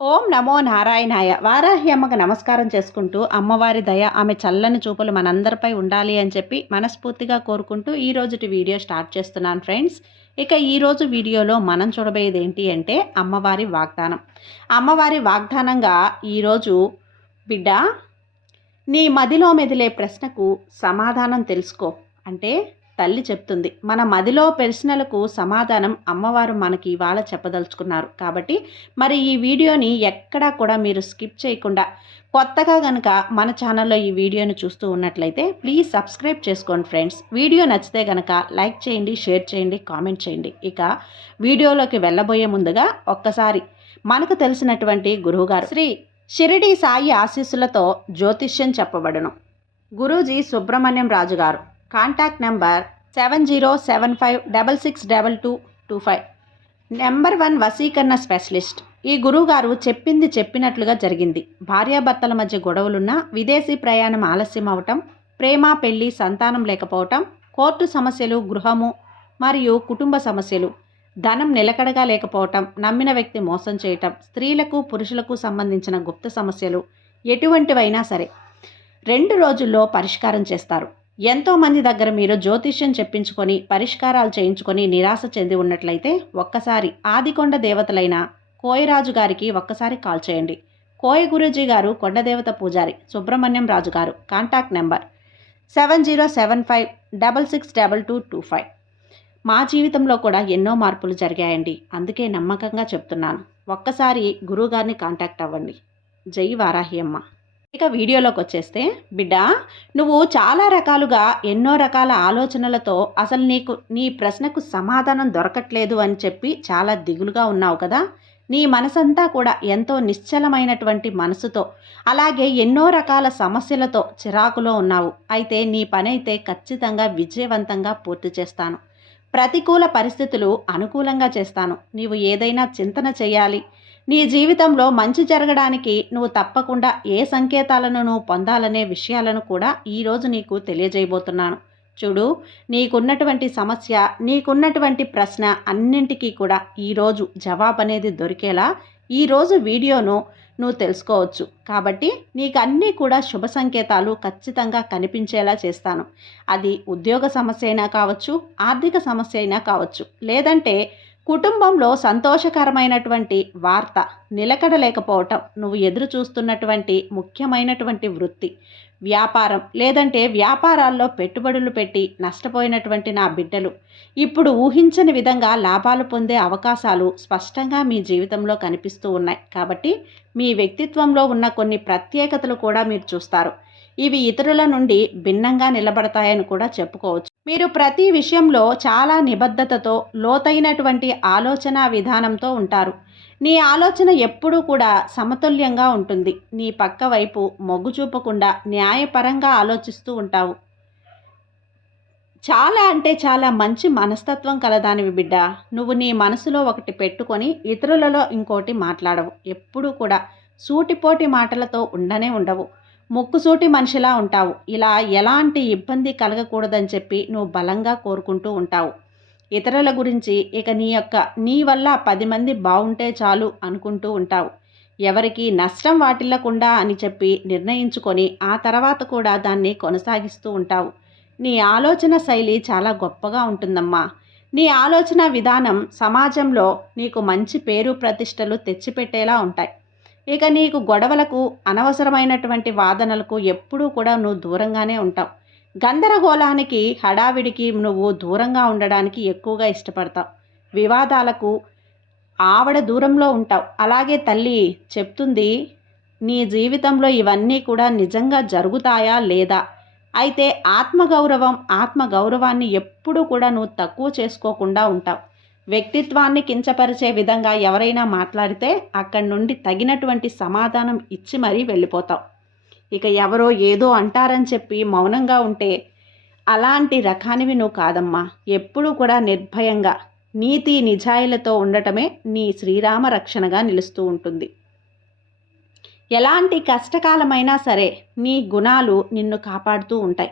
ఓం నమో నారాయణాయ. వారాహి అమ్మకు నమస్కారం చేసుకుంటూ అమ్మవారి దయ ఆమె చల్లని చూపులు మనందరిపై ఉండాలి అని చెప్పి మనస్ఫూర్తిగా కోరుకుంటూ ఈ రోజుటి వీడియో స్టార్ట్ చేస్తున్నాను ఫ్రెండ్స్. ఇక ఈరోజు వీడియోలో మనం చూడబోయేది ఏంటి అంటే అమ్మవారి వాగ్దానం. అమ్మవారి వాగ్దానంగా ఈరోజు బిడ్డ నీ మదిలో మెదిలే ప్రశ్నకు సమాధానం తెలుసుకో. అంటే తల్లి చెప్తుంది. మన మదిలో ప్రశ్నలకు సమాధానం అమ్మవారు మనకి ఇవాళ చెప్పదలుచుకున్నారు. కాబట్టి మరి ఈ వీడియోని ఎక్కడా కూడా మీరు స్కిప్ చేయకుండా కొత్తగా కనుక మన ఛానల్లో ఈ వీడియోను చూస్తూ ఉన్నట్లయితే ప్లీజ్ సబ్స్క్రైబ్ చేసుకోండి ఫ్రెండ్స్. వీడియో నచ్చితే కనుక లైక్ చేయండి షేర్ చేయండి కామెంట్ చేయండి. ఇక వీడియోలోకి వెళ్ళబోయే ముందుగా ఒక్కసారి మనకు తెలిసినటువంటి గురువుగారు శ్రీ షిరిడి సాయి ఆశీస్సులతో జ్యోతిష్యం చెప్పబడును. గురూజీ సుబ్రహ్మణ్యం రాజు గారు contact number seven zero seven five double six double two two five. Number one వసీకరణ specialist. ఈ గురువుగారు చెప్పింది చెప్పినట్లుగా జరిగింది. భార్యాభర్తల మధ్య గొడవలున్నా విదేశీ ప్రయాణం ఆలస్యం అవటం ప్రేమ పెళ్ళి సంతానం లేకపోవటం కోర్టు సమస్యలు గృహము మరియు కుటుంబ సమస్యలు ధనం నిలకడగా లేకపోవటం నమ్మిన వ్యక్తి మోసం చేయటం స్త్రీలకు పురుషులకు సంబంధించిన గుప్త సమస్యలు ఎటువంటివైనా సరే. రెండు రోజుల్లో పరిష్కారం చేస్తారు. ఎంతోమంది దగ్గర మీరు జ్యోతిష్యం చెప్పించుకొని పరిష్కారాలు చేయించుకొని నిరాశ చెంది ఉన్నట్లయితే ఒక్కసారి ఆదికొండ దేవతలైన కోయరాజు గారికి ఒక్కసారి కాల్ చేయండి. కోయ గురూజీ గారు కొండదేవత పూజారి సుబ్రహ్మణ్యం రాజు గారు contact number seven zero seven five double six double two two five. మా జీవితంలో కూడా ఎన్నో మార్పులు జరిగాయండి. అందుకే నమ్మకంగా చెప్తున్నాను. ఒక్కసారి గురువుగారిని కాంటాక్ట్ అవ్వండి. జై వారాహి అమ్మ. ఇక వీడియోలోకి వచ్చేస్తే బిడ్డ నువ్వు చాలా రకాలుగా ఎన్నో రకాల ఆలోచనలతో అసలు నీకు నీ ప్రశ్నకు సమాధానం దొరకట్లేదు అని చెప్పి చాలా దిగులుగా ఉన్నావు కదా. నీ మనసంతా కూడా ఎంతో నిశ్చలమైనటువంటి మనసుతో అలాగే ఎన్నో రకాల సమస్యలతో చిరాకులో ఉన్నావు. అయితే నీ పనైతే ఖచ్చితంగా విజయవంతంగా పూర్తి చేస్తాను. ప్రతికూల పరిస్థితులు అనుకూలంగా చేస్తాను. నీవు ఏదైనా చింతన చేయాలి. నీ జీవితంలో మంచి జరగడానికి నువ్వు తప్పకుండా ఏ సంకేతాలను నువ్వు పొందాలనే విషయాలను కూడా ఈరోజు నీకు తెలియజేయబోతున్నాను. చూడు నీకున్నటువంటి సమస్య నీకున్నటువంటి ప్రశ్న అన్నింటికీ కూడా ఈరోజు జవాబు అనేది దొరికేలా ఈరోజు వీడియోను నువ్వు తెలుసుకోవచ్చు. కాబట్టి నీకు అన్నీ కూడా శుభ సంకేతాలు ఖచ్చితంగా కనిపించేలా చేస్తాను. అది ఉద్యోగ సమస్య అయినా కావచ్చు ఆర్థిక సమస్య అయినా కావచ్చు లేదంటే కుటుంబంలో సంతోషకరమైనటువంటి వార్త నిలకడలేకపోవటం నువ్వు ఎదురు చూస్తున్నటువంటి ముఖ్యమైనటువంటి వృత్తి వ్యాపారం లేదంటే వ్యాపారాల్లో పెట్టుబడులు పెట్టి నష్టపోయినటువంటి నా బిడ్డలు. ఇప్పుడు ఊహించని విధంగా లాభాలు పొందే అవకాశాలు స్పష్టంగా మీ జీవితంలో కనిపిస్తూ ఉన్నాయి. కాబట్టి మీ వ్యక్తిత్వంలో ఉన్న కొన్ని ప్రత్యేకతలు కూడా మీరు చూస్తారు. ఇవి ఇతరుల నుండి భిన్నంగా నిలబడతాయని కూడా చెప్పుకోవచ్చు. మీరు ప్రతి విషయంలో చాలా నిబద్ధతతో లోతైనటువంటి ఆలోచన విధానంతో ఉంటారు. నీ ఆలోచన ఎప్పుడూ కూడా సమతుల్యంగా ఉంటుంది. నీ పక్క వైపు మొగ్గు చూపకుండా న్యాయపరంగా ఆలోచిస్తూ ఉంటావు. చాలా అంటే చాలా మంచి మనస్తత్వం కలదానివి బిడ్డ. నువ్వు నీ మనసులో ఒకటి పెట్టుకొని ఇతరులలో ఇంకోటి మాట్లాడవు. ఎప్పుడూ కూడా సూటిపోటి మాటలతో ఉండనే ఉండవు. ముక్కుసూటి మనిషిలా ఉంటావు. ఇలా ఎలాంటి ఇబ్బంది కలగకూడదని చెప్పి నువ్వు బలంగా కోరుకుంటూ ఉంటావు. ఇతరుల గురించి ఇక నీ యొక్క నీ వల్ల పది మంది బాగుంటే చాలు అనుకుంటూ ఉంటావు. ఎవరికి నష్టం వాటిల్లకుండా అని చెప్పి నిర్ణయించుకొని ఆ తర్వాత కూడా దాన్ని కొనసాగిస్తూ ఉంటావు. నీ ఆలోచన శైలి చాలా గొప్పగా ఉంటుందమ్మా. నీ ఆలోచన విధానం సమాజంలో నీకు మంచి పేరు ప్రతిష్టలు తెచ్చిపెట్టేలా ఉంటాయి. ఇక నీకు గొడవలకు అనవసరమైనటువంటి వాదనలకు ఎప్పుడూ కూడా నువ్వు దూరంగానే ఉంటావు. గందరగోళానికి హడావిడికి నువ్వు దూరంగా ఉండడానికి ఎక్కువగా ఇష్టపడతావు. వివాదాలకు ఆవిడ దూరంలో ఉంటావు. అలాగే తల్లి చెప్తుంది నీ జీవితంలో ఇవన్నీ కూడా నిజంగా జరుగుతాయా లేదా? అయితే ఆత్మగౌరవం ఆత్మగౌరవాన్ని ఎప్పుడూ కూడా నువ్వు తక్కువ చేసుకోకుండా ఉంటావు. వ్యక్తిత్వాన్ని కించపరిచే విధంగా ఎవరైనా మాట్లాడితే అక్కడి నుండి తగినటువంటి సమాధానం ఇచ్చి మరీ వెళ్ళిపోతాం. ఇక ఎవరో ఏదో అంటారని చెప్పి మౌనంగా ఉంటే అలాంటి రకానివి నువ్వు కాదమ్మా. ఎప్పుడూ కూడా నిర్భయంగా నీతి నిజాయిలతో ఉండటమే నీ శ్రీరామ రక్షణగా నిలుస్తూ ఉంటుంది. ఎలాంటి కష్టకాలమైనా సరే నీ గుణాలు నిన్ను కాపాడుతూ ఉంటాయి.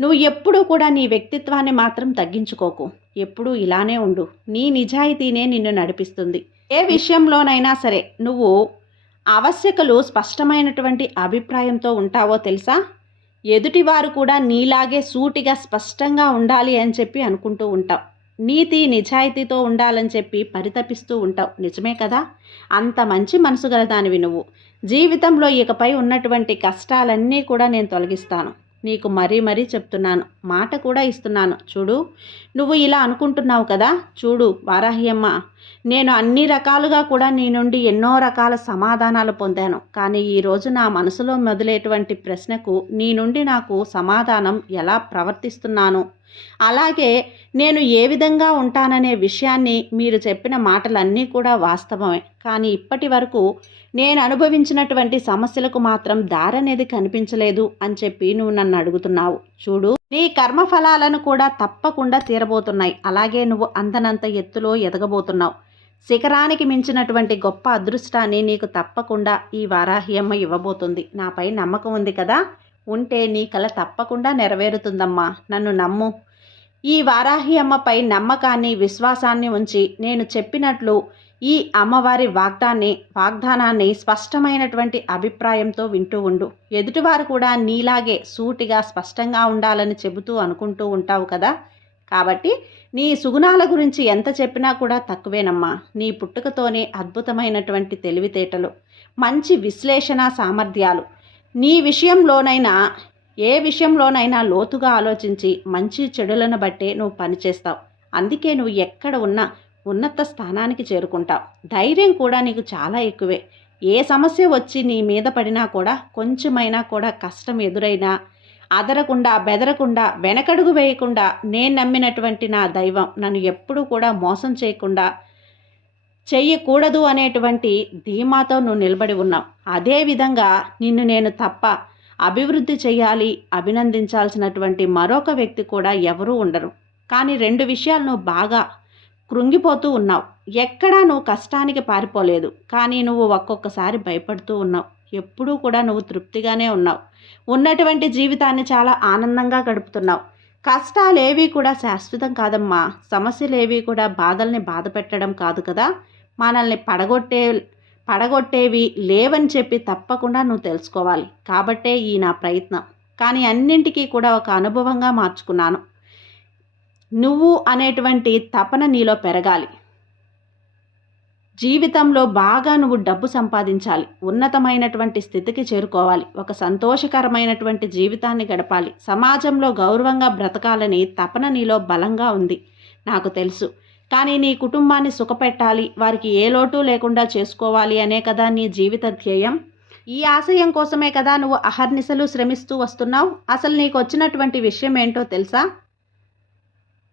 నువ్వు ఎప్పుడూ కూడా నీ వ్యక్తిత్వాన్ని మాత్రం తగ్గించుకోకు. ఎప్పుడూ ఇలానే ఉండు. నీ నిజాయితీనే నిన్ను నడిపిస్తుంది. ఏ విషయంలోనైనా సరే నువ్వు ఆవశ్యకలు స్పష్టమైనటువంటి అభిప్రాయంతో ఉంటావో తెలుసా? ఎదుటివారు కూడా నీలాగే సూటిగా స్పష్టంగా ఉండాలి అని చెప్పి అనుకుంటూ ఉంటావు. నీతి నిజాయితీతో ఉండాలని చెప్పి పరితపిస్తూ ఉంటావు. నిజమే కదా? అంత మంచి మనసు గల దానివి నువ్వు. జీవితంలో ఇకపై ఉన్నటువంటి కష్టాలన్నీ కూడా నేను తొలగిస్తాను. నీకు మరీ మరీ చెప్తున్నాను. మాట కూడా ఇస్తున్నాను. చూడు నువ్వు ఇలా అనుకుంటున్నావు కదా? చూడు వారాహ్యమ్మ నేను అన్ని రకాలుగా కూడా నీ నుండి ఎన్నో రకాల సమాధానాలు పొందాను. కానీ ఈరోజు నా మనసులో మొదలేటువంటి ప్రశ్నకు నీ నుండి నాకు సమాధానం ఎలా ప్రవర్తిస్తున్నాను? అలాగే నేను ఏ విధంగా ఉంటాననే విషయాన్ని మీరు చెప్పిన మాటలన్నీ కూడా వాస్తవమే. కానీ ఇప్పటి వరకు నేను అనుభవించినటువంటి సమస్యలకు మాత్రం దారనేది కనిపించలేదు అని చెప్పి నువ్వు నన్ను అడుగుతున్నావు. చూడు నీ కర్మఫలాలను కూడా తప్పకుండా తీరబోతున్నాయి. అలాగే నువ్వు అందనంత ఎత్తులో ఎదగబోతున్నావు. శిఖరానికి మించినటువంటి గొప్ప అదృష్టాన్ని నీకు తప్పకుండా ఈ వారాహ్యమ్మ ఇవ్వబోతుంది. నాపై నమ్మకం ఉంది కదా? ఉంటే నీ కల తప్పకుండా నెరవేరుతుందమ్మా. నన్ను నమ్ము. ఈ వారాహి అమ్మపై నమ్మకాన్ని విశ్వాసాన్ని ఉంచి నేను చెప్పినట్లు ఈ అమ్మవారి వాగ్దాన్ని వాగ్దానాన్ని స్పష్టమైనటువంటి అభిప్రాయంతో వింటూ ఉండు. ఎదుటివారు కూడా నీలాగే సూటిగా స్పష్టంగా ఉండాలని చెబుతూ అనుకుంటూ ఉంటావు కదా? కాబట్టి నీ సుగుణాల గురించి ఎంత చెప్పినా కూడా తక్కువేనమ్మా. నీ పుట్టుకతోనే అద్భుతమైనటువంటి తెలివితేటలు మంచి విశ్లేషణ సామర్థ్యాలు నీ విషయంలోనైనా ఏ విషయంలోనైనా లోతుగా ఆలోచించి మంచి చెడులను బట్టే నువ్వు పనిచేస్తావు అందుకే నువ్వు ఎక్కడ ఉన్నా ఉన్నత స్థానానికి చేరుకుంటావు. ధైర్యం కూడా నీకు చాలా ఎక్కువే. ఏ సమస్య వచ్చి నీ మీద పడినా కూడా కొంచెమైనా కూడా కష్టం ఎదురైనా అదరకుండా బెదరకుండా వెనకడుగు వేయకుండా నేను నమ్మినటువంటి నా దైవం నన్ను ఎప్పుడూ కూడా మోసం చేయకుండా చెయ్యకూడదు అనేటువంటి ధీమాతో నువ్వు నిలబడి ఉన్నావు. అదేవిధంగా నిన్ను నేను తప్ప అభివృద్ధి చేయాలి అభినందించాల్సినటువంటి మరొక వ్యక్తి కూడా ఎవరూ ఉండరు. కానీ రెండు విషయాలు నువ్వు బాగా కృంగిపోతూ ఉన్నావు. ఎక్కడా నువ్వు కష్టానికి పారిపోలేదు. కానీ నువ్వు ఒక్కొక్కసారి భయపడుతూ ఉన్నావు. ఎప్పుడూ కూడా నువ్వు తృప్తిగానే ఉన్నావు. ఉన్నటువంటి జీవితాన్ని చాలా ఆనందంగా గడుపుతున్నావు. కష్టాలేవీ కూడా శాశ్వతం కాదమ్మా. సమస్యలేవీ కూడా బాధల్ని బాధ పెట్టడం కాదు కదా. మనల్ని పడగొట్టే పడగొట్టేవి లేవని చెప్పి తప్పకుండా నువ్వు తెలుసుకోవాలి. కాబట్టే ఈ నా ప్రయత్నం. కానీ అన్నింటికీ కూడా ఒక అనుభవంగా మార్చుకున్నాను. నువ్వు అనేటువంటి తపన నీలో పెరగాలి. జీవితంలో బాగా నువ్వు డబ్బు సంపాదించాలి. ఉన్నతమైనటువంటి స్థితికి చేరుకోవాలి. ఒక సంతోషకరమైనటువంటి జీవితాన్ని గడపాలి. సమాజంలో గౌరవంగా బ్రతకాలని తపన నీలో బలంగా ఉంది. నాకు తెలుసు. కానీ నీ కుటుంబాన్ని సుఖపెట్టాలి వారికి ఏ లోటు లేకుండా చేసుకోవాలి అనే కదా నీ జీవిత ధ్యేయం. ఈ ఆశయం కోసమే కదా నువ్వు అహర్నిశలు శ్రమిస్తూ వస్తున్నావు. అసలు నీకు వచ్చినటువంటి విషయం ఏంటో తెలుసా?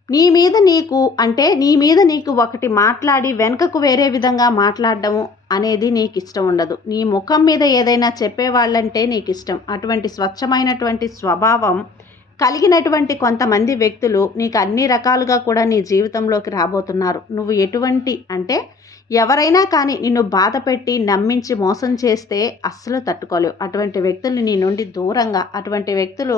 నీ మీద నీకు అంటే నీ మీద నీకు ఒకటి మాట్లాడి వెనుకకు వేరే విధంగా మాట్లాడడము అనేది నీకు ఇష్టం ఉండదు. నీ ముఖం మీద ఏదైనా చెప్పేవాళ్ళంటే నీకు ఇష్టం. అటువంటి స్వచ్ఛమైనటువంటి స్వభావం కలిగినటువంటి కొంతమంది వ్యక్తులు నీకు అన్ని రకాలుగా కూడా నీ జీవితంలోకి రాబోతున్నారు. నువ్వు ఎటువంటి అంటే ఎవరైనా కానీ నిన్ను బాధ పెట్టి నమ్మించి మోసం చేస్తే అస్సలు తట్టుకోలేవు. అటువంటి వ్యక్తులు నీ నుండి దూరంగా అటువంటి వ్యక్తులు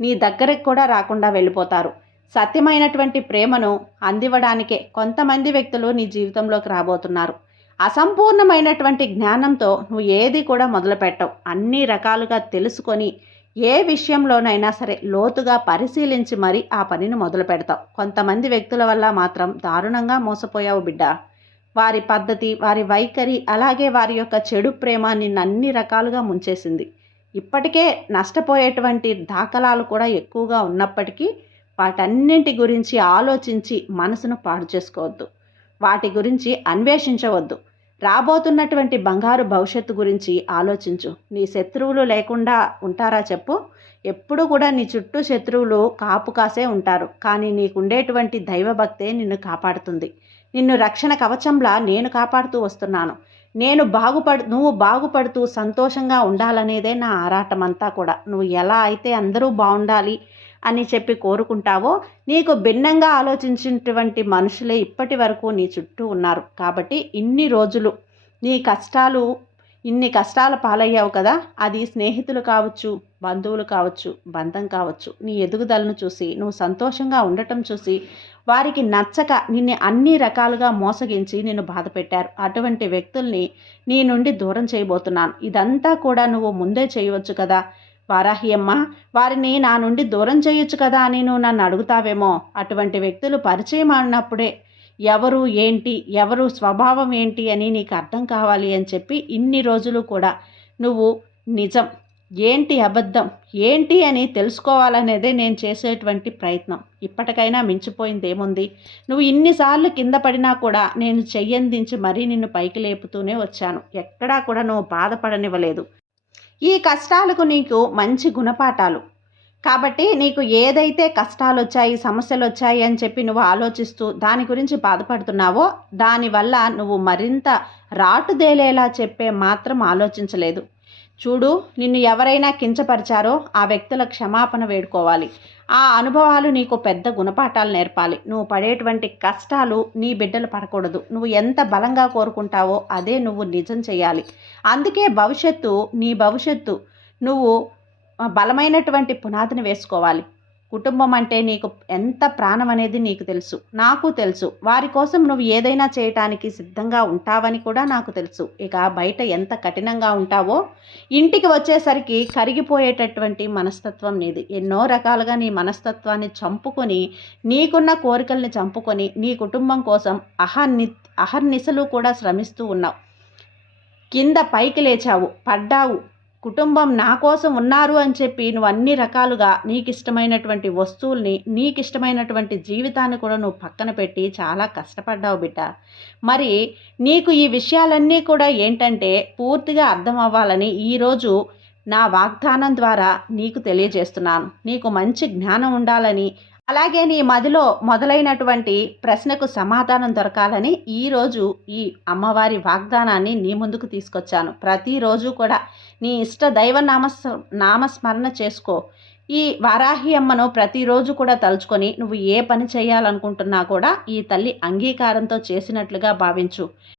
నీ దగ్గరికి కూడా రాకుండా వెళ్ళిపోతారు. సత్యమైనటువంటి ప్రేమను అందివ్వడానికే కొంతమంది వ్యక్తులు నీ జీవితంలోకి రాబోతున్నారు. అసంపూర్ణమైనటువంటి జ్ఞానంతో నువ్వు ఏది కూడా మొదలుపెట్టవు. అన్ని రకాలుగా తెలుసుకొని ఏ విషయంలోనైనా సరే లోతుగా పరిశీలించి మరీ ఆ పనిని మొదలు పెడతావు. కొంతమంది వ్యక్తుల వల్ల మాత్రం దారుణంగా మోసపోయావు బిడ్డ. వారి పద్ధతి వారి వైఖరి అలాగే వారి యొక్క చెడు ప్రేమ నిన్ను అన్ని రకాలుగా ముంచేసింది. ఇప్పటికే నష్టపోయేటువంటి దాఖలాలు కూడా ఎక్కువగా ఉన్నప్పటికీ వాటన్నింటి గురించి ఆలోచించి మనసును పాడు చేసుకోవద్దు. వాటి గురించి అన్వేషించవద్దు. రాబోతున్నటువంటి బంగారు భవిష్యత్తు గురించి ఆలోచించు. నీ శత్రువులు లేకుండా ఉంటారా చెప్పు. ఎప్పుడు కూడా నీ చుట్టూ శత్రువులు కాపు కాసే ఉంటారు. కానీ నీకుండేటువంటి దైవభక్తే నిన్ను కాపాడుతుంది. నిన్ను రక్షణ కవచంలా నేను కాపాడుతూ వస్తున్నాను. నేను బాగుపడు నువ్వు బాగుపడుతూ సంతోషంగా ఉండాలనేదే నా ఆరాటం అంతా కూడా. నువ్వు ఎలా అయితే అందరూ బాగుండాలి అని చెప్పి కోరుకుంటావో నీకు భిన్నంగా ఆలోచించినటువంటి మనుషులే ఇప్పటి వరకు నీ చుట్టూ ఉన్నారు. కాబట్టి ఇన్ని రోజులు నీ కష్టాలు ఇన్ని కష్టాల పాలయ్యావు కదా అది స్నేహితులు కావచ్చు బంధువులు కావచ్చు బంధం కావచ్చు నీ ఎదుగుదలను చూసి నువ్వు సంతోషంగా ఉండటం చూసి వారికి నచ్చక నిన్ను అన్ని రకాలుగా మోసగించి నిన్ను బాధ పెట్టారు. అటువంటి వ్యక్తుల్ని నీ నుండి దూరం చేయబోతున్నాను. ఇదంతా కూడా నువ్వు ముందే చేయవచ్చు కదా. వారాహి అమ్మ వారిని నా నుండి దూరం చేయొచ్చు కదా అని నువ్వు నన్ను అడుగుతావేమో? అటువంటి వ్యక్తులు పరిచయం అన్నప్పుడే ఎవరు ఏంటి? ఎవరు స్వభావం ఏంటి అని నీకు అర్థం కావాలి అని చెప్పి ఇన్ని రోజులు కూడా నువ్వు నిజం ఏంటి అబద్ధం ఏంటి అని తెలుసుకోవాలనేదే నేను చేసేటువంటి ప్రయత్నం. ఇప్పటికైనా మించిపోయింది ఏముంది నువ్వు ఇన్నిసార్లు కింద పడినా కూడా నేను చెయ్యందించి మరీ నిన్ను పైకి లేపుతూనే వచ్చాను. ఎక్కడా కూడా నువ్వు బాధపడనివ్వలేదు. ఈ కష్టాలకు నీకు మంచి గుణపాఠాలు. కాబట్టి నీకు ఏదైతే కష్టాలు వచ్చాయి సమస్యలు వచ్చాయి అని చెప్పి నువ్వు ఆలోచిస్తూ దాని గురించి బాధపడుతున్నావో దానివల్ల నువ్వు మరింత రాటుదేలేలా చెప్పే మాత్రం ఆలోచించలేదు. చూడు నిన్ను ఎవరైనా కించపరిచారో ఆ వ్యక్తుల క్షమాపణ వేడుకోవాలి. ఆ అనుభవాలు నీకు పెద్ద గుణపాఠాలు నేర్పాలి. నువ్వు పడేటువంటి కష్టాలు నీ బిడ్డలు పడకూడదు. నువ్వు ఎంత బలంగా కోరుకుంటావో అదే నువ్వు నిజం చేయాలి అందుకే భవిష్యత్తు నీ భవిష్యత్తు. నువ్వు బలమైనటువంటి పునాదిని వేసుకోవాలి. కుటుంబం అంటే నీకు ఎంత ప్రాణం అనేది నీకు తెలుసు. నాకు తెలుసు. వారి కోసం నువ్వు ఏదైనా చేయటానికి సిద్ధంగా ఉంటావని కూడా నాకు తెలుసు. ఇక బయట ఎంత కఠినంగా ఉంటావో ఇంటికి వచ్చేసరికి కరిగిపోయేటటువంటి మనస్తత్వం నీది. ఎన్నో రకాలుగా నీ మనస్తత్వాన్ని చంపుకొని నీకున్న కోరికల్ని చంపుకొని నీ కుటుంబం కోసం అహర్ని అహర్నిశలు కూడా శ్రమిస్తూ ఉన్నావు. కింద పైకి లేచావు. పడ్డావు. కుటుంబం నా కోసం ఉన్నారు అని చెప్పి నువ్వు అన్ని రకాలుగా నీకు ఇష్టమైనటువంటి వస్తువుల్ని నీకు ఇష్టమైనటువంటి జీవితాన్ని కూడా నువ్వు పక్కన పెట్టి చాలా కష్టపడ్డావు బిడ్డ. మరి నీకు ఈ విషయాలన్నీ కూడా ఏంటంటే పూర్తిగా అర్థం అవ్వాలని ఈరోజు నా వాగ్దానం ద్వారా నీకు తెలియజేస్తున్నాను. నీకు మంచి జ్ఞానం ఉండాలని అలాగే నీ మదిలో మొదలైనటువంటి ప్రశ్నకు సమాధానం దొరకాలని ఈరోజు ఈ అమ్మవారి వాగ్దానాన్ని నీ ముందుకు తీసుకొచ్చాను. ప్రతిరోజు కూడా నీ ఇష్ట దైవ నామస్ నామస్మరణ చేసుకో. ఈ వారాహి అమ్మను ప్రతిరోజు కూడా తలుచుకొని నువ్వు ఏ పని చేయాలనుకుంటున్నా కూడా ఈ తల్లి అంగీకారంతో చేసినట్లుగా భావించు.